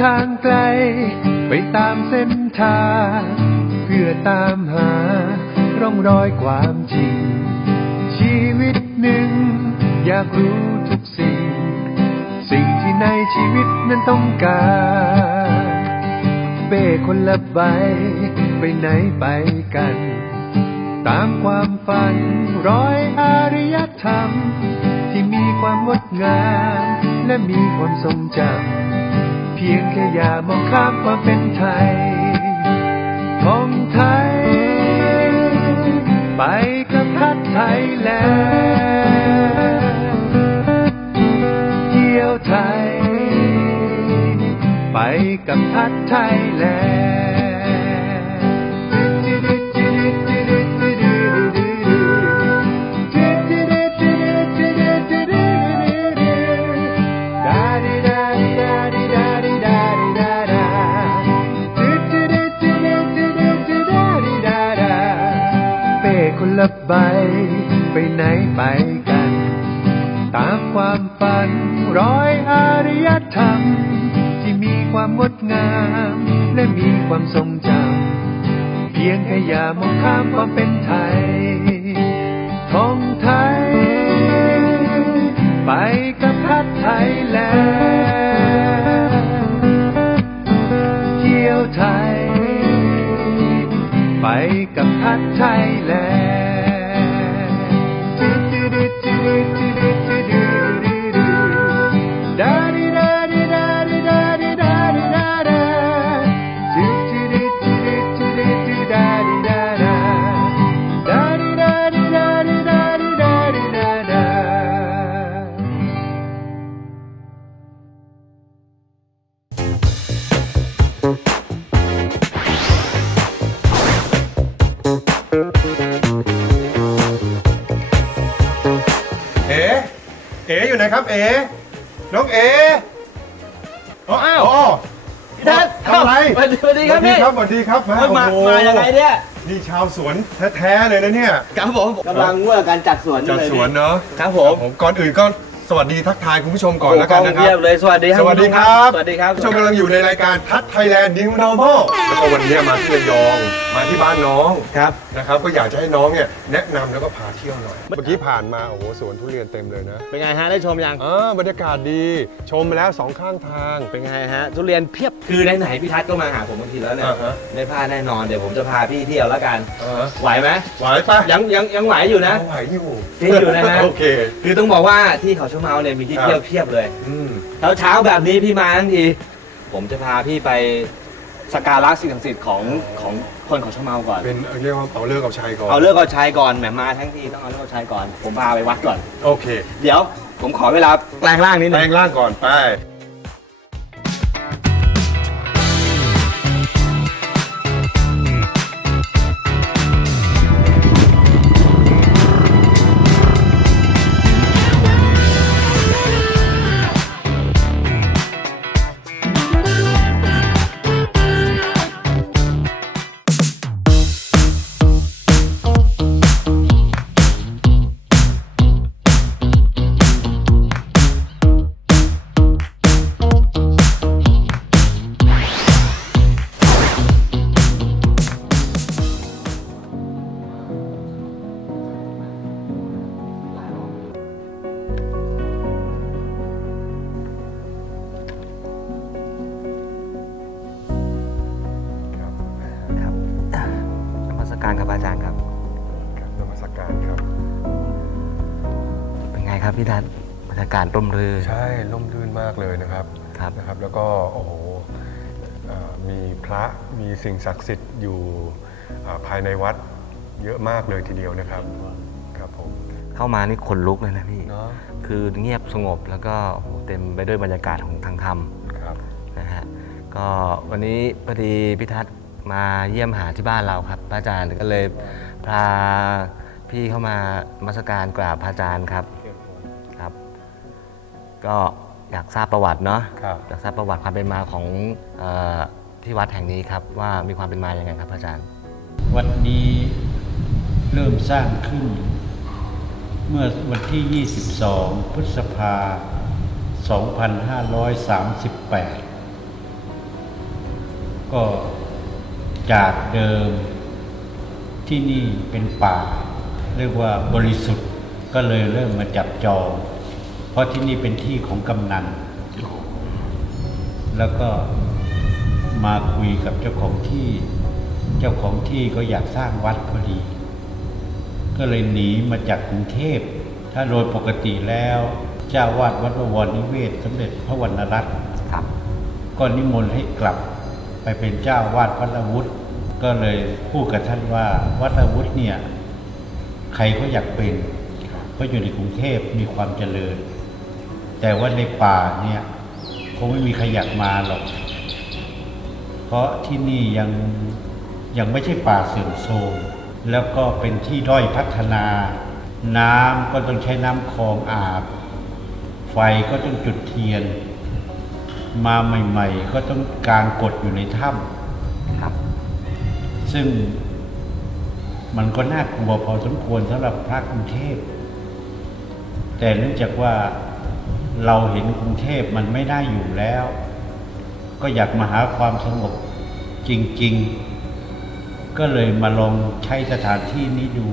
ทางไกล ไปตามเส้นทาง เพื่อตามหา ร่องรอยความจริง ชีวิตหนึ่ง อยากรู้ทุกสิ่ง สิ่งที่ในชีวิตนั้นต้องการ เป้คนละใบ ไปไหนไปกัน ตามความฝันร้อยอารยธรรม ที่มีความงดงาม และมีความทรงจำ พียงแค่อย่ามองข้ามความเป็นไทย ของไทย ไปกับทัดไทยแลนด์เที่ยวไทย ไปกับทัดไทยแลนด์ ใบไปไหนไปกัน ตามความฝันร้อยอารยธรรม ที่มีความงดงาม และมีความทรงจำเพียงแค่อย่ามองข้ามความเป็นไทยท่องไทย ไปกับพัดไทยแลเที่ยวไทย ไปกับพัดไทยแล ครับสวัสดีครับเฮ้ยมา โอ้โหมายังไงเนี่ยนี่ชาวสวนแท้ๆเลยนะเนี่ยครับผมกำลังเมื่อการจัดสวนจัดเลยสวนเนาะครับผมผมก่อนอื่นก็สวัสดีทักทายคุณผู้ชมก่อนแล้วกันนะคเพีรัยบ บเลยสวัสดีครับสวัสดีครับสวัสดีครับ ผู้ชมกำลังอยู่ในรายการทัดไทยแลนด์ New Normal แล้วก็วันนี้มาที่ระยองมาที่บ้านน้องครับ นะครับ ก็อยากจะให้น้องเนี่ยแนะนำแล้วก็พาเที่ยวหน่อย เมื่อกี้ผ่านมา โอ้โหสวนทุเรียนเต็มเลยนะเป็นไงฮะได้ชมยัง อ่าบรรยากาศดีชมมาแล้วสองข้างทาง เป็นไงฮะทุเรียนเพียบ คือไหนๆพี่ทัศน์ก็มาหาผมบางทีแล้วเนี่ยอ่าฮะ ไม่พลาดแน่นอนเดี๋ยวผมจะพาพี่เที่ยวแล้วกันอ่าไหวไหมไหวปะยังยังยังไหวอยู่นะไหวอยู่ฟิตอยู่นะฮะโอเค คือต้องบอกว่าที่เขาชะเมาเนี่ยมีที่ครับเที่ยวเพียบเลยอืม เช้าเช้าๆแบบนี้พี่มาทั้งทีผมจะพาพี่ไปสกการะสิ่งศักดิ์สิทธิ์ของของ คนเขาชะเมาก่อน เป็นเรียกว่าเอาเลิกเอาชัยก่อนเอาเลิกเอาใช้ก่อนแหมมาทั้งทีต้องเอาเลิกเอาใช้ก่อน ผมพาไปวัดก่อน โอเค เดี๋ยวผมขอเวลาแปลงร่างนิดแปนึลงงร่างก่อนไป บรรยากาศร่มรื่น ใช่ร่มรื่นมากเลยนะครับครับ นะครับ แล้วก็โอ้โหเอ่อมีพระมีสิ่งศักดิ์สิทธิ์อยู่เอ่อภายในวัดเยอะมากเลยทีเดียวนะครับครับผมเข้ามานี่ขนลุกเลยนะพี่ เนาะคือเงียบสงบแล้วก็โอ้โหเต็มไปด้วยบรรยากาศของทางธรรมครับนะฮะก็วันนี้พอดีพี่ทัศน์มาเยี่ยมหาที่บ้านเราครับพระอาจารย์ก็เลยพาพี่เข้ามานมัสการกราบพระอาจารย์ครับครับ ก็อยากทราบประวัติเนาะครับ อยากทราบประวัติความเป็นมาของเออที่วัดแห่งนี้ครับว่ามีความเป็นมาอย่างไงครับพระอาจารย์วัดนี้เริ่มสร้างขึ้น เมื่อวันที่ 22 พฤษภา 2538 ก็จากเดิมที่นี่เป็นป่า เรียกว่าบริสุทธิ์ก็เลยเริ่มมาจับจอง เพราะที่นี่เป็นที่ของกำนัน แล้วก็มาคุยกับเจ้าของที่ เจ้าของที่ก็อยากสร้างวัดพอดี ก็เลยหนีมาจากกรุงเทพ ถ้าโดยปกติแล้วเจ้าวาดวัดบวรนิเวศสมเด็จพระวรรณรัตน์ครับก็นิมนต์ให้กลับไปเป็นเจ้าวาดวัดอาวุธ ก็เลยพูดกับท่านว่าวัดอาวุธเนี่ย ใครก็อยากเป็น เพราะอยู่ในกรุงเทพมีความเจริญ แต่ว่าในป่าเนี่ยคงไม่มีใครอยากมาหรอก เพราะที่นี่ยังยังไม่ใช่ป่าเสื่อมโทรมแล้วก็เป็นที่ด้อยพัฒนา น้ำก็ต้องใช้น้ำคลองอาบ ไฟก็ต้องจุดเทียน มาใหม่ๆ ก็ต้องกางกดอยู่ในถ้ครับำซึ่งมันก็น่ากลัวพอสมควรสำหรับพระกรุงเทพ แต่เนื่องจากว่า เราเห็นกรุงเทพมันไม่ได้อยู่แล้ว ก็อยากมาหาความสงบจริง ๆ ก็เลยมาลองใช้สถานที่นี้ดู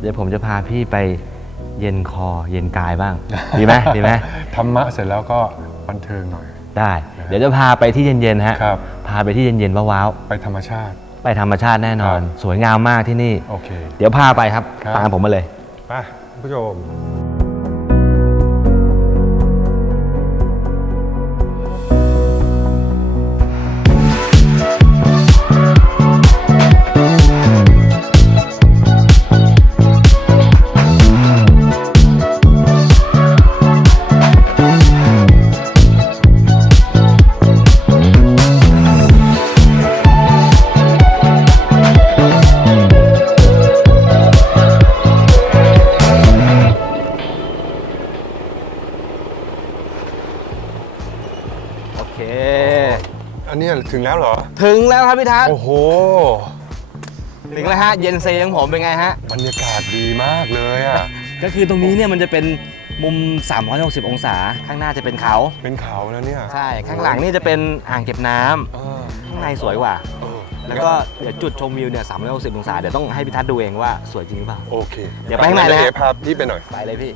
เดี๋ยวผมจะพาพี่ไปเย็นคอเย็นกายบ้าง ดีไหมดีไหมธรรมะเสร็จแล้วก็บันเทิงหน่อย ได้ เดี๋ยวจะพาไปที่เย็นๆฮะครับ พาไปที่เย็นๆว้าวไปธรรมชาติๆไปธรรมชาติแน่นอนครับสวยงามมากที่นี่โอเค เดี๋ยวพาไปครับครับตามผมมาเลยไปคุณผู้ชม ถึงแล้วเหรอ ถึงแล้วครับพี่ทัศน์โอ้โห ถึงแล้วฮะเย็นเซของผมเป็นไงฮะ บรรยากาศดีมากเลยอะ ก็คือตรงนี้เนี่ยมันจะเป็นมุม 360 องศา ข้างหน้าจะเป็นเขา เป็นเขาแล้วเนี่ยใช่ ข้างหลังนี่จะเป็นอ่างเก็บน้ำเออข้างในสวยกว่า เออแล้วก็เดี๋ยวจุดชมวิวเนี่ย 360 องศา เดี๋ยวต้องให้พี่ทัศน์ดูเองว่าสวยจริงหรือเปล่า โอเคเดี๋ยวไปข้างในเลยฮะเดี๋ยวพาพี่ไปหน่อย ไปเลยพี่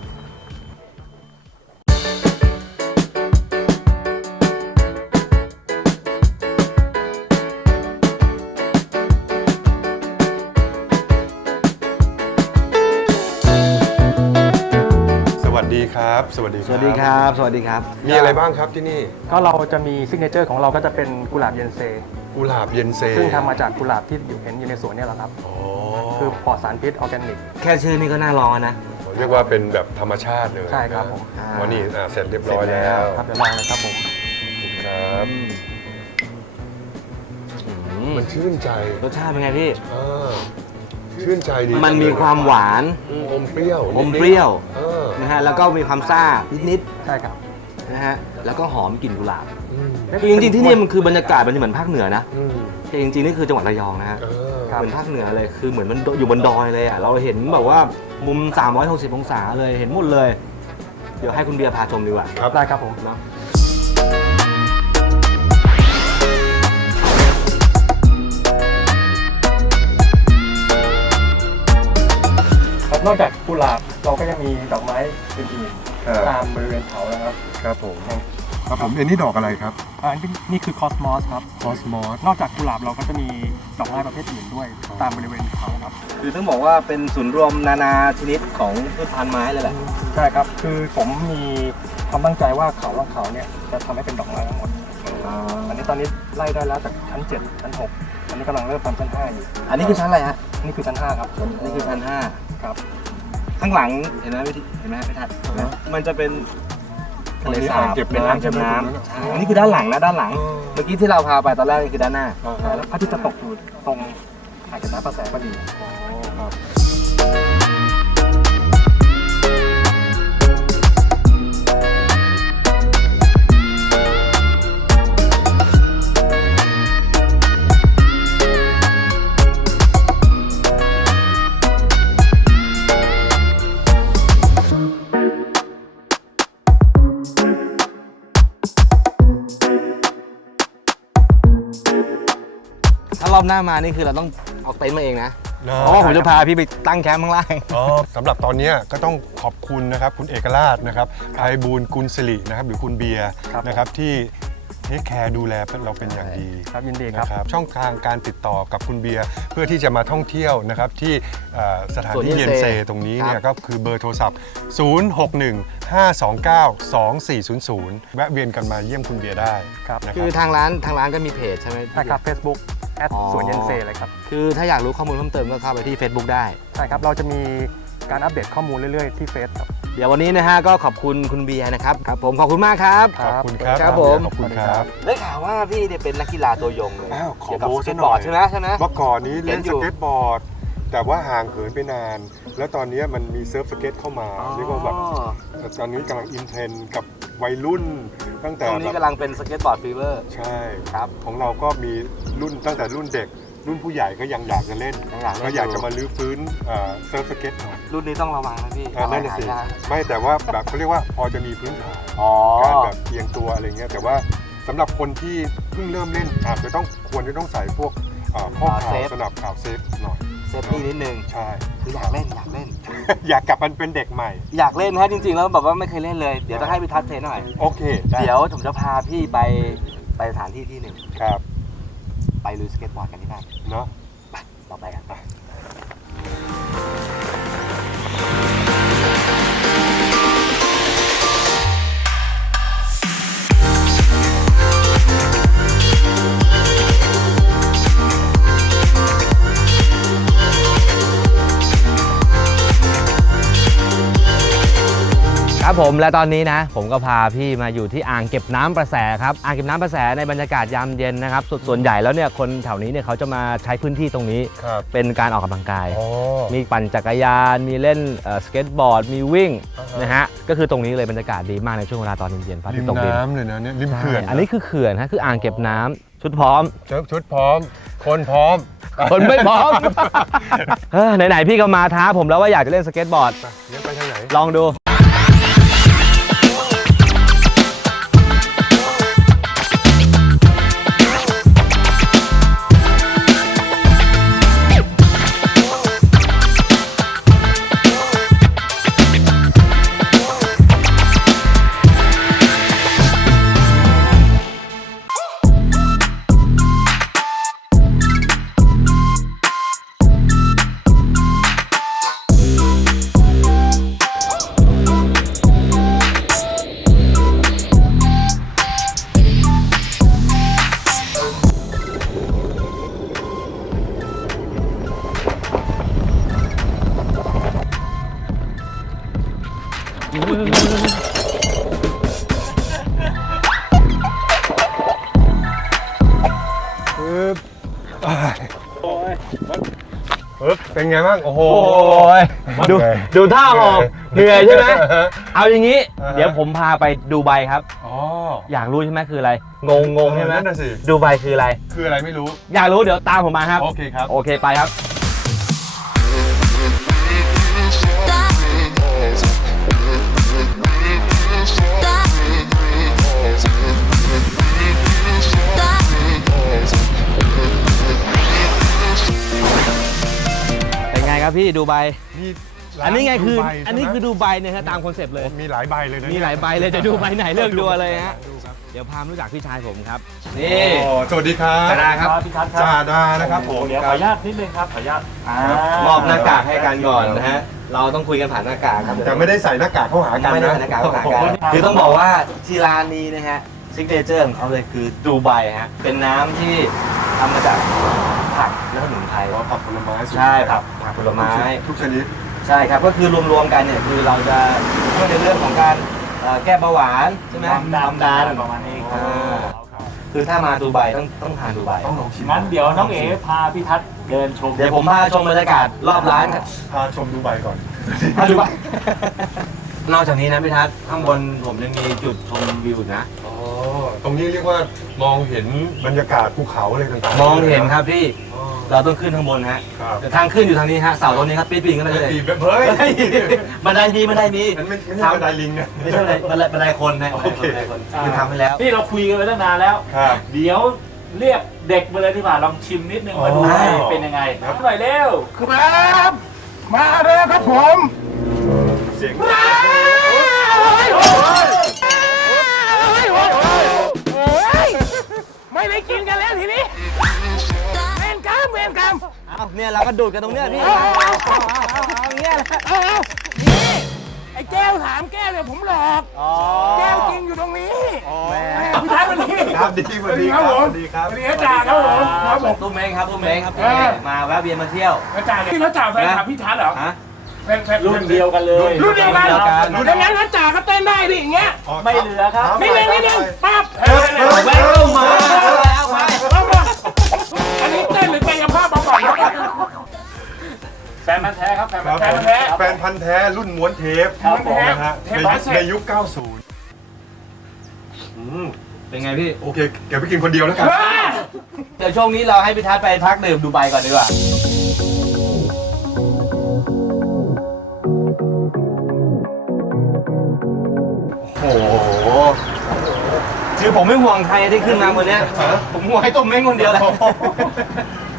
สวัสดีสวัสดีครับ สวัสดีครับ มีอะไรบ้างครับที่นี่ ก็เราจะมีซิกเนเจอร์ของเราก็จะเป็นกุหลาบเย็นเซ กุหลาบเย็นเซซึ่งทำมาจากกุหลาบที่อยู่เห็นอยู่ในสวนเนี่ยแหละครับอ๋อคือปลอดสารพิษออร์แกนิก แค่ชื่อนี่ก็น่าลองแล้วนะ เรียกว่าเป็นแบบธรรมชาติเลยใช่ครับผม นะวันนี้อะเสร็จเรียบร้อยแล้วครับเดี๋ยวลองเลยครับผม ครับอืมมันชื่นใจรสชาติเป็นไงพี่เออ ชื่นใจดีมันมีความหวานอืมอมเปรี้ยวอมเปรี้ยวเออนะฮะแล้วก็มีความซ่านิดใช่ครับๆนะฮะแล้วก็หอมกลิ่นกุหลาบอืมคือจริงๆที่นี่มันคือบรรยากาศมันจะเหมือนภาคเหนือนะอืมแต่จริงๆนี่คือจังหวัดระยองนะฮะเออครับเหมือนภาคเหนือเลยคือเหมือนมันอยู่บนดอยเลยอะเราเห็นแบบว่ามุม 360 องศาเลยเห็นหมดเลย เดี๋ยวให้คุณเบียร์พาชมดีกว่า ครับ ได้ครับผม เนาะ นอกจากกุหลาบเราก็ยังมีดอกไม้อื่นครับๆตามบริเวณเขานะครับ ครับผมครับผมอันนี้ดอกอะไรครับอ่านี่นี่คือคอสมอสครับคอสมอสนอกจากกุหลาบเราก็จะมีดอกไม้ประเภทอื่นด้วย ตามบริเวณเขาครับคือต้องบอกว่าเป็นศูนย์รวมนานาชนิดของพืชพันธุ์ไม้เลยแหละใช่ครับ คือผมมีความตั้งใจว่าเขาของเขาเนี่ยจะทำให้เป็นดอกไม้ทั้งหมดอันนี้ตอนนี้ไล่ได้แล้วจากชั้น 7 ชั้น 6 อันนี้กำลังเริ่มทำชั้น5อยู่ อันนี้คือชั้นอะไรฮะนี่คือชั้น5ครับอันนี้คือชั้นห้า ครับ ข้างหลังเห็นไหมพี่เห็นไหมพี่ทัศน์เห็นไหมมันจะเป็นทะเลสาบเก็บเป็นน้ำอ่างเก็บน้ใช่ไหมำใช่อันนี้คือด้านหลังนะด้านหลัง เมื่อกี้ที่เราพาไปตอนแรกนี่คือด้านหน้าใช่แล้วพระอาทิตย์จะตกอยู่ตรงอ่างเก็บน้ำประแสพอดี อบหน้ามานี่คือเราต้องเอาเต็นท์มาเองนะเนอะเพราะว่าผมจะพาพี่ไปตั้งแคมป์ข้างล่าง อ๋อสำหรับตอนเนี้ยก็ต้องขอบคุณนะครับ คุณเอกราชนะครับไพบูลย์กุลสิรินะครับหรือคุณเบียร์ครับนะครับที่เทคแคร์ดูแลเราเป็นอย่างดี ครับยินดีครับ นะครับช่องทางการติดต่อกับคุณเบียร์เพื่อที่จะมาท่องเที่ยวนะครับที่เอ่อสถานที่สวนเย็เย็นนเซเซตรงนี้เนี่ยครับก็คือเบอร์โทรศัพท์ 0615292400 แวะเวียนกันมาเยี่ยมคุณเบียร์ได้ครับ นะคคืรัอบทางร้านทางร้านก็มีเพจใช่ไหมใช่ครับ Facebook แอดอ๋อ สวนเย็นเซเลยครับ คือถ้าอยากรู้ข้อมูลเพิ่มเติมก็เข้าไปที่ Facebook ได้ ใช่ครับ เราจะมีการอัปเดตข้อมูลเรื่อยๆ ที่เฟซครับ เดี๋ยววันนี้นะฮะก็ขอบคุณคุณเบียร์นะครับครับ ผมขอบคุณมากครับ ขอบคุณครับครับผม ขอบคุณครับ ได้ข่าวว่าพี่เนี่ยเป็นนักกีฬาตัวยงเลยอ้าวขอเกี่ยวกับโม้สเก็ซะตหน่บออยร์ดใช่ไหมใช่ไหม เมื่อก่อนนี้เล่นเห็นอยู่สเก็ตบอร์ด แต่ว่าห่างเหินไปนาน แล้วตอนนี้มันมีเซิร์ฟสเก็ตเข้ามาเรียกว่าแบบอ๋อตอนนี้กำลังอินเทรนด์กับ วัยรุ่น ตั้งแต่ช่วงนี้แบบกำลังเป็นสเก็ตบอร์ดฟีเวอร์ ใช่ครับ ของเราก็มีรุ่นตั้งแต่รุ่นเด็ก รุ่นผู้ใหญ่ก็ยังอยากจะเล่นยังอยากเล่นก็อยากอยู่จะมาลื้อฟื้นเอ่อเซิร์ฟสเก็ตหน่อยรุ่นนี้ต้องระวังนะพี่อ่านั่นน่ะสิหายากไม่แต่ว่าแบบเขาเรียกว่าพอจะมีพื้นฐานอ๋อการแบบเอียงตัวอะไรเงี้ยแต่ว่าสำหรับคนที่เพิ่งเริ่มเล่นอาจจะต้องควรจะต้องใส่พวกเอ่อข้ออ่าข่าเซวฟสนับข่าวเซฟหน่อย เซฟตี้นิดนึงใช่คืออยากเล่นอยากเล่น อยากกลับมันเป็นเด็กใหม่ อยากเล่นนะจริงๆ แล้วแบบว่าไม่เคยเล่นเลย เดี๋ยวจะให้พี่ทัศน์เทรนหน่อย โอเคได้เดี๋ยวผมจะพาพี่ไปไปสถานที่ที่หนึ่งครับ ไปลุยสเก็ตบอร์ดกันที่นั่นเนาะต่อไปกัน ครับผมและตอนนี้นะ ผมก็พาพี่มาอยู่ที่อ่างเก็บน้ำประแสครับอ่างเก็บน้ำประแสในบรรยากาศยามเย็นนะครับสส่วนใหญ่แล้วเนี่ยคนแถวนี้เนี่ยเขาจะมาใช้พื้นที่ตรงนี้ครับเป็นการออกกำลังกายอ๋อมีปั่นจักรยาน มีเล่นเอ่อสเก็ตบอร์ด มีวิ่งอ่าฮะนะฮะก็คือตรงนี้เลยบรรยากาศดีมากในช่วงเวลาตอนเย็นๆพระอาริทิตมย์ตกดินน้ำเลยนะเนี่ยริมใช่เขื่อนอันนี้คือเขื่อนฮะคืออ่างเก็บน้ำชุดพร้อมเจอชุดพร้อม คนพร้อม คนไม่พร้อมเออไหนๆพี่ก็มาท้าผมแล้วว่าอยากจะเล่นสเก็ตบอร์ดไปเลี้ยงไปทางไหนลองดู ไงบ้างโอ้โหยดูเหนื่อยดูท่าออกเหนื่อยใช่ไหมอ่าฮะเอาอย่างนี้ อ่าฮะ เดี๋ยวผมพาไปดูไบครับ อ๋ออยากรู้ใช่ไหมคืออะไร งงงงใช่ไหมนั่นน่ะสิดูไบคืออะไร คืออะไรไม่รู้ อยากรู้เดี๋ยวตามผมมาครับ โอเคครับ โอเคไปครับ ดูไบนี่ร้าอันนี้ไงคือ ดูใบอันนี้ใช่ไหมคือดูไบเนี่ยฮะตามคอนเซ็ปต์เลย มีหลายใบเลยนะมีเนี่หลายใบเลยจะดูใบไหนเลือกดูเลยฮะ ดูครับเดี๋ยวพามรู้จักพี่ชายผมครับโอ้นี่สวัสดีครับจาดาครับ พี่ทัศน์คจารับดานะครับผมเดี๋ยวขออนุญาตนิดนึงครับขออนุญาตอ่ามอบหน้ากากให้กันก่อนนะฮะ เราต้องคุยกันผ่านหน้ากากครับแต่ไม่ได้ใส่หน้ากากเข้าหากันไม่ได้นะผ่านหน้ากากเข้าหากันคือต้องบอกว่าที่ร้านนี้นะฮะซิกเนเจอร์ของเขาเลยคือดูไบฮะ เป็นน้ำที่ทำมาจากผักและสมุน ไพรอ๋อผักผลไม้สุดใช่ครับผักผลไม้ ทุกชนิด ใช่ครับ ก็คือรวมๆกันเนี่ยคือเราจะช่วยในเรื่องของการเอ่อแก้เบาหวานใช่ไหมความดันความดันประมาณนี้อ่าคือถ้ามาดูไบต้องต้องทานดูไบต้องลองชิมงั้นเดี๋ยวน้องเอ๋พาพี่ทัศน์เดินชมเดี๋ยวผมพาชมบรรยากาศรอบร้านครับพาชมดูใบก่อน พาดูไบ นอกจากนี้นะพี่ทัศน์ข้างบนผมยังมีจุดชมวิวอีกนะ อ๋อ ตรงนี้เรียกว่ามองเห็นบรรยากาศภูเขาอะไรต่างๆมองเห็นครับพี่อ๋อ เราต้องขึ้นข้างบนฮะครับแต่ทางขึ้นอยู่ทางนี้ฮะเสาตรงนี้ครับปีนปีนกันได้เลยตีแบบเฮ้ยบันไดมีบันไดมีมันไม่ไม่ใช่บันไดลิงนะไม่ใช่บันไดบันไดบันไดคนนะโอเคบันไดคนคือทำไปแล้วนี่เราคุยกันไปตั้งนานแล้วครับเดี๋ยวเรียกเด็กมาเลยดีกว่าลองชิมนิดนึงมาดูอ๋อว่าเป็นยังไงหน่อยเร็วครับมาเลยครับผมเสียงไม่ได้กินกันแล้วทีนี้ อาเนี่ยเราก็ดูดกันตรงเนี้ยพี่เอาเอาเอาเอาเอาเงี้ยแหละเอาเอานี่ไอ้แก้วถามแก้วเนี่ยผมหลอก อ๋อแก้วจริงอยู่ตรงนี้แม่พี่ทัศน์วันนี้ ครับดีสวัสดีครับผมสวัสดีครับ สวัสดีอาจารย์ครับผมครับผม ตุ้มเม้งครับตุ้มเม้งครับเออมาแวะเวียนมาเที่ยวอาจารย์นี่แล้วจ่าแฟนคลับพี่ทัศน์เหรอฮะแฟนแฟนรุ่นเดียวกันเลย รุ่นเดียวกันเดียวกันอยู่ดังนั้นแล้วจ่าก็เต้นได้ดิอย่างเงี้ย ไม่เหลือครับนี่นึงนี่นึงปั๊บ แวะเข้ามา เอาไปเอามาอันนี้เต้นหรือกาย ภาพบำบัดครับแฟนมันธุ์แท้ครับแฟนคมัรันบธุ์ผแท้มแฟนพันธุ์แท้ แฟนพันธ์แท้รุ่นม้วนเทปครับผม นะฮะเทในปยุคคาสเซ็ตในยุค 90อืมเป็นไงพี่ โอเคเก็บไปกินคนเดียวแล้วกัน เดี๋ยวช่วงนี้เราให้พี่ทัศน์ไปพักดื่มดูไบก่อนดีกว่า โอ้โหคือผมไม่ห่วงใครที่ขึ้นมาวันเนี้ยผมห่วงให้ตุ้มเม้งคนเดียวแหละ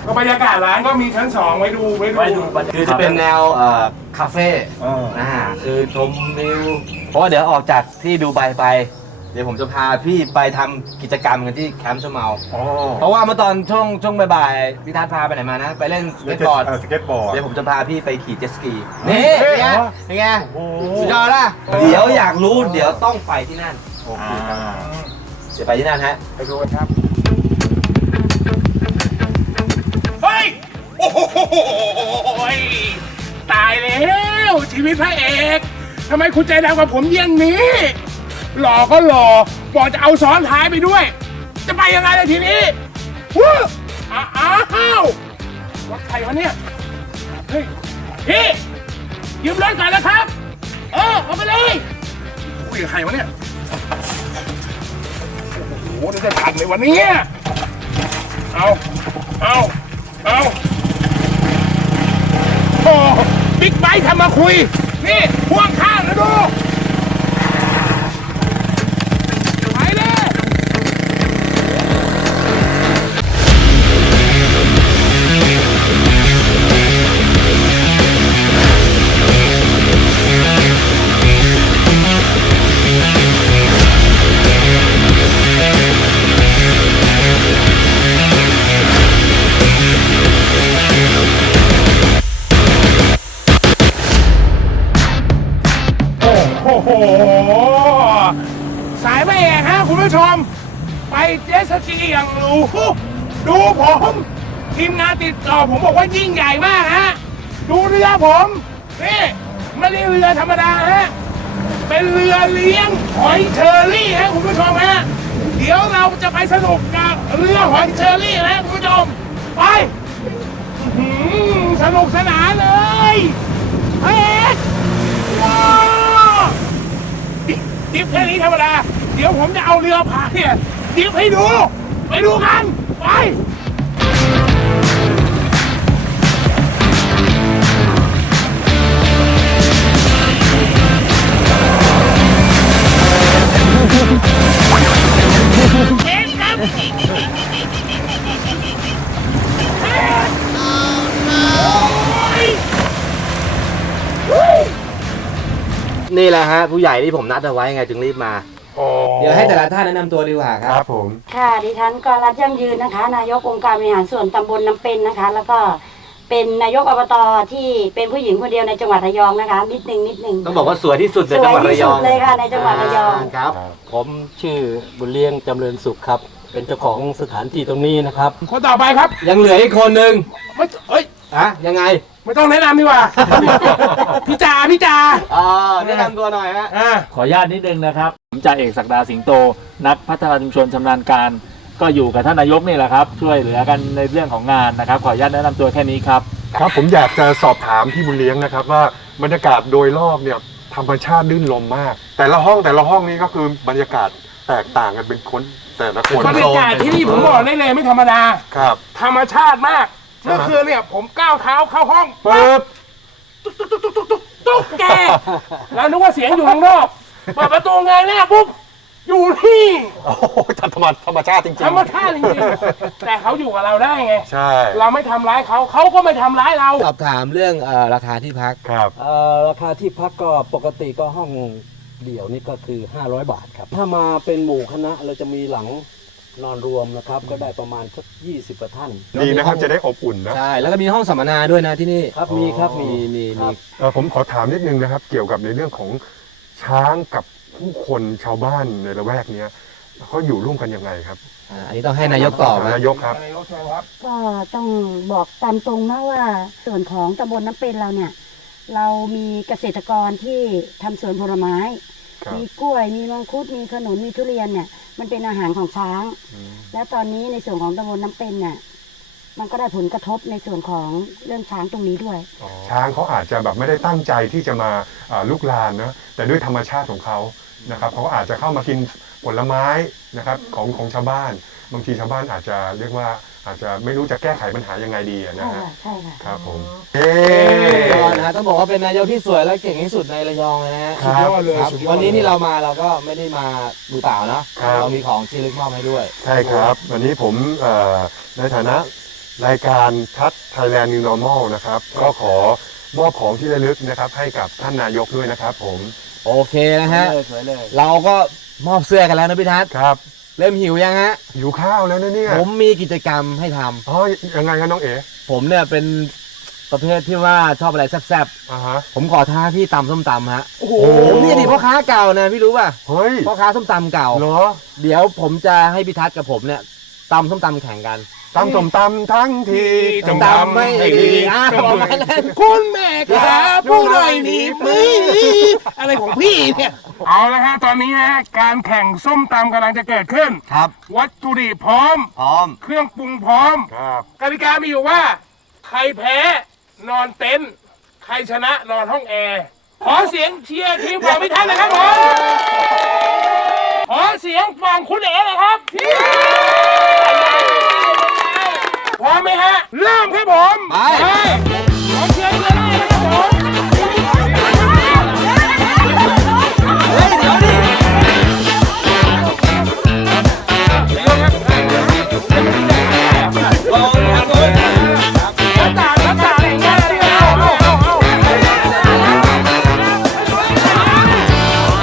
ก็บรรยากาศร้านก็มีชั้นสองไว้ดูไว้ไว้ดูดูบรรยากาศ คือจะเป็นแนวเอ่อคาเฟ่อ่าคือชมวิวเพราะว่าเดี๋ยวออกจากที่ดูไบไป เดี๋ยวผมจะพาพี่ไปทำกิจกรรมกันที่แคมป์ชะเมา อ๋อเพราะว่าเมื่อตอนช่วงช่วงบ่ายๆพี่ทัศน์พาไปไหนมานะ ไปเล่นสเก็ตบอร์ด สเก็ตบอร์ด เดี๋ยวผมจะพาพี่ไปขี่เจ็ตสกี นี่เป็นไงเป็นไงสุดยอดละเดี๋ยวอยากรู้เดี๋ยวต้องไปที่นั่น โอเคครับ เดี๋ยวไปที่นั่นฮะ ไปดูกันครับ โอ้ยตายแล้ว ชีวิตพระเอกทำไมคุณใจดำกับผมเยี่ยงนี้ หล่อก็หล่อบอกจะเอาซ้อนท้ายไปด้วย จะไปยังไงเลยทีนี้วู้อ้าอ้าวรถใครวะเนี่ยเฮ้ยพี่ยืมรถก่อนนะครับ เออเอาไปเลยคุยกับใครวะเนี่ยโอ้โหนี่จะทันไหมวันนี้เอาเอาเอา บิ๊กไบค์ทำมาคุย นี่พ่วงข้างนะดู ยิ่งใหญ่มากฮะ ดูเรือผมนี่ไม่ได้เรือธรรมดาฮะ เป็นเรือเลี้ยงหอยเชอรี่ฮะคุณผู้ชมฮะ เดี๋ยวเราจะไปสนุกกับเรือหอยเชอรี่นะคุณผู้ชม ไปอื้อหือสนุกสนานเลยเฮ้ยว้าวดิดิฟแค่นี้ธรรมดา เดี๋ยวผมจะเอาเรือพายเนี่ยดิฟให้ดู ไปดูกัน ไป นครับเอ็นโอ้ยนี่แหละฮะ ผู้ใหญ่ที่ผมนัดเอาไว้ไงจึงรีบมา เดี๋ยวให้แต่ละท่านแนะนำตัวดีกว่าคครัรับบผม ค่ะดิฉันกรัฐยั่งยืนนะคะ นายกองค์การบริหารส่วนตำบลน้ำเป็นนะคะ แล้วก็ เป็นนายกอบตที่เป็นผู้หญิงคนเดียวในจังหวัดระยองนะคะ นิดนึงนิดนึงต้องบอกว่าสวยที่สุดในสจัวงยหวัดระที่ยสุอดงเลยค่ะในจังหวัดระยองครับ ผมชื่อบุญเลี้ยงจำเริญสุขครับ เป็นเจ้าของสถานที่ตรงนี้นะครับ คนต่อไปครับยังเหลืออีกคนหนึ่งไม่เอ้ย อะยังไงไม่ต้องแนะนำดีกว่า พี่จ่าพี่จ่าอ่าแนะนำตัวหน่อยฮะ อ่า ขออนุญาตนิดนึงนะครับ ผมจ่าเอกศักดาสิงโต นักพัฒนาชุมชนชำนาญการ ก็อยู่กับท่านนายกนี่แหละครับ ช่วยเหลือกันในเรื่องของงานนะครับ ขออนุญาตแนะนำตัวแค่นี้ครับ ครับผมอยากจะสอบถามพี่บุญเลี้ยงนะครับว่าบรรยากาศโดยรอบเนี่ยธรรมชาติลื่นลมมาก แต่ละห้องแต่ละห้องนี้ก็คือบรรยากาศแตกต่างกันเป็นคนแต่ละคนบรรยากาศที่นี่ผมบอกได้เลยไม่ธรรมดา ครับธรรมชาติมาก เมื่อคืนเนี่ยผมก้าวเท้าเข้าห้องเปิดตุ๊กแกแล้วนึกว่าเสียงอยู่ข้างนอกเปิดประตูไงหน้าปุ๊บ อยู่ที่โอ้โหธรรมธรรมชาติจริงๆธรรมชาติจริงๆแต่เขาอยู่กับเราได้ไง ใช่ เราไม่ทำร้ายเขาเขาก็ไม่ทำร้ายเรา สอบถามเรื่องเอ่อราคาที่พัก ครับ เอ่อราคาที่พักก็ปกติก็ห้องเดี่ยวนี่ก็คือ 500 บาทครับ ถ้ามาเป็นหมู่คณะเราจะมีหลังนอนรวมนะครับ ก็ได้ประมาณสัก20กว่าท่าน ดีนะครับจะได้อบอุ่นนะ ใช่ แล้วก็มีห้องสัมมนาด้วยนะที่นี่ ครับมีครับมีมีมี เอ่อผมขอถามนิดนึงนะครับ เกี่ยวกับในเรื่องของช้างกับ ผู้คนชาวบ้านในละแวกเนี้ยเขาอยู่ร่วมกันยังไงครับอ่าอันนี้ต้องให้นายกตอบนะนายกครับก็ต้องบอกตามตรงนะว่าส่วนของตำบลน้ำเป็นเราเนี่ย เรามีเกษตรกรที่ทำสวนผลไม้ ครับมีกล้วย มีมังคุด มีขนุน มีทุเรียนเนี่ย มันเป็นอาหารของช้างและตอนนี้ในส่วนของตำบลน้ำเป็นเนี่ย มันก็ได้ผลกระทบในส่วนของเรื่องช้างตรงนี้ด้วย ช้างเขาอาจจะแบบไม่ได้ตั้งใจที่จะมาอ่าลุกลานนะแต่ด้วยธรรมชาติของเขานะครับเขาอาจจะเข้ามากินผลไม้นะครับของของชาวบ้าน บางทีชาวบ้านอาจจะเรียกว่าอาจจะไม่รู้จะแก้ไขปัญหายังไงดีอะนะใช่ฮะค่ะใช่ค่ะ ครับผมเอ๊ก่อนนะต้องบอกว่าเป็นนายกที่สวยและเก่งที่สุดในระยองเลยนะฮะสุดยอดเลยครับสุดยอดวันนี้ที่เรามาเราก็ไม่ได้มามือเปล่าเนาะครับเรามีของที่ระลึกมอบให้ด้วย ใช่ครับ วันนี้ผมเอ่อในฐานะ รายการทัศ Thailand New Normal นะครับ ก็ขอมอบของที่ระลึกนะครับ ให้กับท่านนายกด้วยนะครับผม โอเคนะฮะเลยสวยเลยเราก็มอบเสื้อกันแล้วนะพี่ทัศน์ครับเริ่มหิวยังฮะ หิวข้าวแล้วนะเนี่ยผมมีกิจกรรมให้ทำอ๋อยังไงครับน้องเอ๋ผมเนี่ยเป็นประเภทที่ว่าชอบอะไรแซ่บอ่าฮะ ๆผมขอท้าพี่ตำส้มตำฮะโอ้โหผมเนี่ยดิพ่อค้าเก่านะพี่รู้ป่ะเฮ้ยพ่อค้าส้มตำเก่า เหรอ เดี๋ยวผมจะให้พี่ทัศน์กับผมเนี่ยตำส้มตำแข่งกัน ตำสมตำทั้งทีจงตำไม่ดีอะประมาณนั้นคุณแม่ครับผู้หน่อยหนีมืออะไรของพี่เนี่ย เอาละฮะตอนนี้นะฮะการแข่งส้มตำกำลังจะเกิดขึ้น ครับ วัตถุดิบพร้อม พร้อม เครื่องปรุงพร้อมครับกติกามีอยู่ว่า ใครแพ้นอนเต็นท์ใครชนะนอนห้องแอร์ขอเสียงเชียร์ทีมของพิทักษ์นะครับผมขอเสียงฝั่งคุณเอ๋หนะครับ พร้อมไหมฮะ เริ่มครับผมไป ขอเชียร์เชียร์ได้นะครับผมน้ำตาลน้ำตาลอะไรอย่างเงี้ยเอาเอาเอาเอา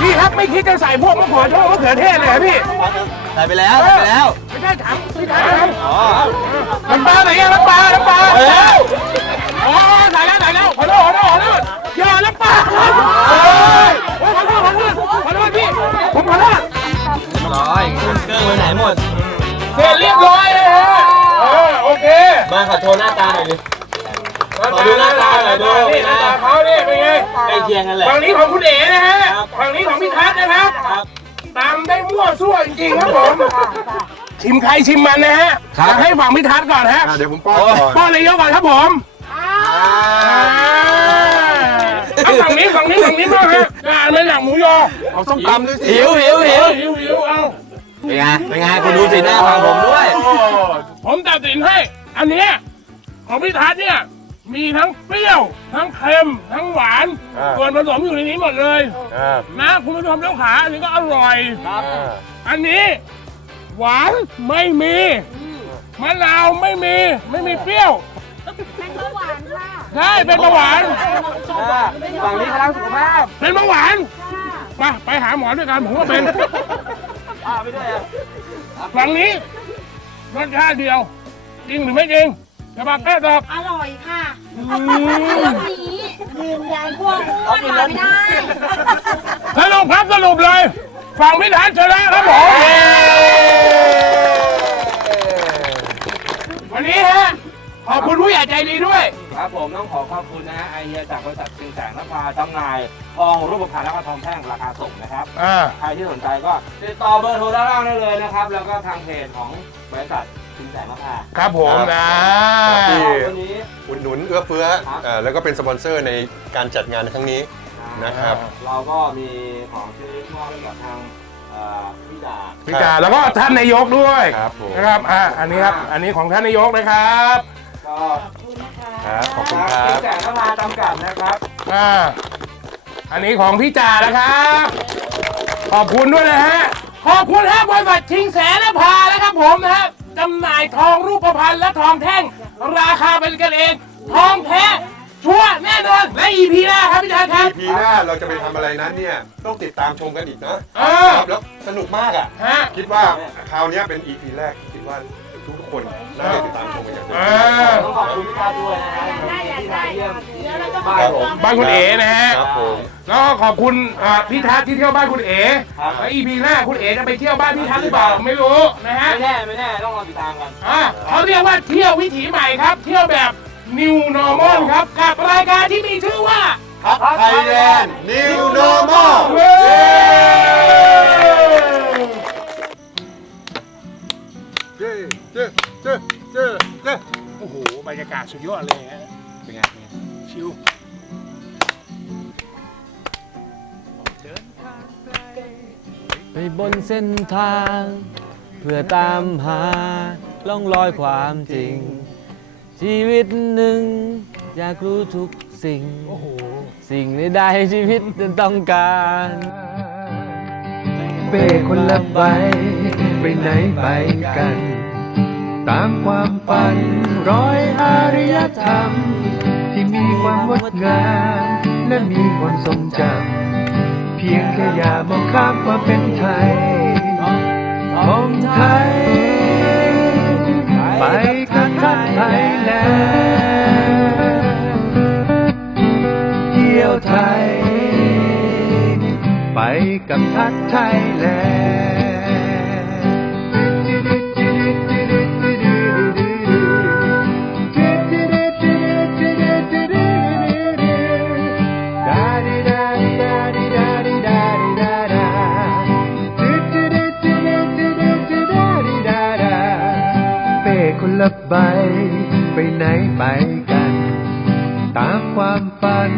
พี่ครับไม่คิดจะใส่พวกมะเขือเทศมะเขือเทศเลยเหรอพี่ใส่ไปแล้วใส่ไปแล้ว น่อยดูนี่หน้าเขาเนี่ยเป็นไงใกล้เคียงกันแหละ ฝั่งนี้ของคุณเอ๋นะฮะฝั่งนี้ของพี่ทัศน์นะครับ ตามได้มั่วซั่วจริงๆครับผมชิมใครชิมมันนะฮะครับ อยากให้ฝั่งพี่ทัศน์ก่อนฮะอะเดี๋ยวผมป้อนก่อนป้อนนายกก่อนครับผมเอาฝั่งนี้ฝั่งนี้ฝั่งนี้บ้างฮะอ่าไม่หนังหมูยอเอาส้มตำด้วยสิหิวหิวหิวหิวหิวเอา เป็นไงเป็นไงคุณดูสีหน้าฟังผมด้วย ผมตัดสินให้ อันเนี้ยของพี่ทัศน์เนี่ย มีทั้งเปรี้ยว ทั้งเค็ม ทั้งหวาน อ่า ส่วนผสมอยู่ในนี้หมดเลย ครับนะคุณผู้ชมเจ้าขาอันนี้ก็อร่อย อ่าอันนี้ หวานไม่มีมะนาวไม่มี ไม่มีเปรี้ยว เป็นเบาหวานค่ะใช่เป็นเบาหวานฝั่งนี้พลังสุขภาพเป็นเบาหวานมาไปหาหมอด้วยกันผมก็เป็นฝั่งนี้รสชาติเดียว จริงหรือไม่จริง จะมาแก้ตอบอร่อยค่ะอืมนี้ยืนยันพวกอ้วนมาไม่ได้สรุปครับสรุปเลย ฝั่งพิธานชนะครับผมวันนี้ฮะขอบคุณผู้ใหญ่ใจดีด้วย ครับผมต้องขอขอบคุณนะฮะไอเฮียจากบริษัทสิงแสงนภาจำหน่ายทองรูปพรรณและก็ทองแท่งราคาส่งนะครับ อ่า ใครที่สนใจก็ติดต่อเบอร์โทรด้านล่างได้เลยนะครับ แล้วก็ทางเพจของบริษัท สิงแสงนภาครับผมนะที่ วันนี้ อุดหนุนเอื้อเฟื้อครับ เอ่อแล้วก็เป็นสปอนเซอร์ในการจัดงานในครั้งนี้ นะครับ เราก็มีของที่มอบให้กับทางเอ่อพี่ดาพิจารแล้วก็ท่านนายกด้วยครับผม นะครับอ่าอันนี้ครับ อันนี้ของท่านนายกนะครับก็ครับขอบคุณครัสิบงแสงนภาจำกัดนะครับ อ่าอันนี้ของพี่จ่านะครับ ขอบคุณด้วยนะฮะขอบคุณฮะบริษัทชิงแสนและพานะครับผมนะฮะ จำหน่ายทองรูปพรรณและทองแท่ง ราคาเป็นกันเอง ทองแท้ชัวร์แน่นอนและ EP หน้าครับพี่ชายครับ EP หน้าเราจะไปทำอะไรนั้นเนี่ย ต้องติดตามชมกันอีกนะเออ ครับแล้วสนุกมากอะ ฮะ คิดว่าคราวเนี้ยเป็น EP แรกคิดว่า ทุกๆคนน่าจะติดตามชมกันอย่างเต็มเอที่อต้องขอบคุณพี่ทัศน์ด้วยนะฮะที่มาเยี่ยมเดี๋ยวเราจะบ้านผมบ้านคุณเอ๋นะฮะ ครับผม แล้วก็ขอบคุณอ่าพี่ทัศน์ที่เที่ยวบ้านคุณเอ๋ครับแล้ว EP หน้าคุณเอ๋จะไปเที่ยวบ้านพี่ทัศน์หรือเปล่าไม่รู้นะฮะ ไม่แน่ไม่แน่ต้องรอติดตามกัน อ่าเขาเรียกว่าเที่ยววิถีใหม่ครับ เที่ยวแบบ New Normal ครับ กับรายการที่มีชื่อว่าครับไทยแลนด์ New Normal เว้ย เจ้เจ้เจ้เจ้โอ้โหบรรยากาศสุดยอดเลยฮะเป็นไงชิวไปบนเส้นทาง เพื่อตามหาล่องรอยความจริง ชีวิตหนึ่ง อยากรู้ทุกสิ่งสิ่งใดๆชีวิตจะต้องการ เป้คนละใบไปไหนไปกัน ตามความฝันร้อยอารยธรรม ที่มีความงดงามและมีความทรงจำเพียงแค่อย่ามองข้ามความเป็นไทยของไทย ไปกับทัดไทยแลนด์เที่ยวไทย ไปกับทัดไทยแล คนละใบ ไปไหนไปกัน ตามความฝัน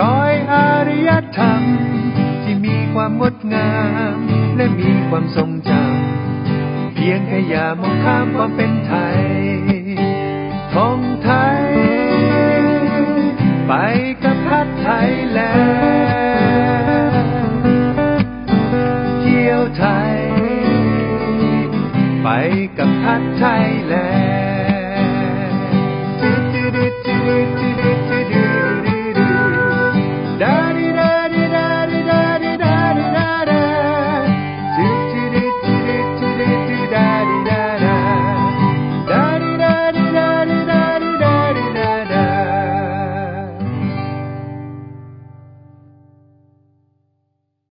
ร้อยอารยธรรม ที่มีความงดงาม และมีความทรงจำ เพียงแค่อย่ามองข้ามความเป็นไทยทองไทย ไปกับพัดไทยแลนด์เที่ยวไทย ไปกับพัดไทยแลนด์ safety.